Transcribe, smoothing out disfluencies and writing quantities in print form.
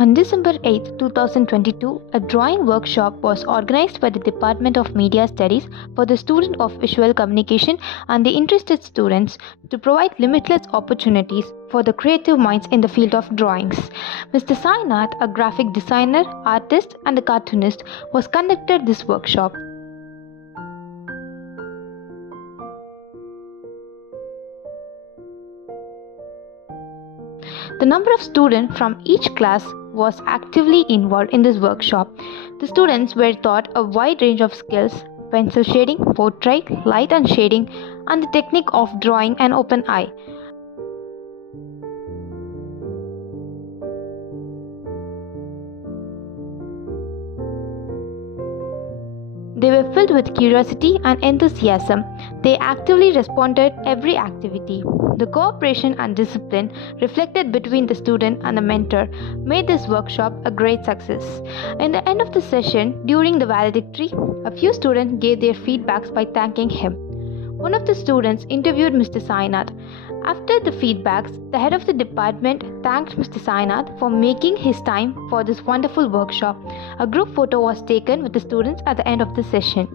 On December 8, 2022, a drawing workshop was organized by the Department of Media Studies for the student of Visual Communication and the interested students to provide limitless opportunities for the creative minds in the field of drawings. Mr. Sainath, a graphic designer, artist, and a cartoonist, was conducted this workshop. The number of students from each class was actively involved in this workshop. The students were taught a wide range of skills: pencil shading, portrait, light and shading, and the technique of drawing an open eye. They were filled with curiosity and enthusiasm. They actively responded every activity. The cooperation and discipline reflected between the student and the mentor made this workshop a great success. In the end of the session, during the valedictory, a few students gave their feedbacks by thanking him. One of the students interviewed Mr. Sainath. After the feedbacks, the head of the department thanked Mr. Sainath for making his time for this wonderful workshop. A group photo was taken with the students at the end of the session.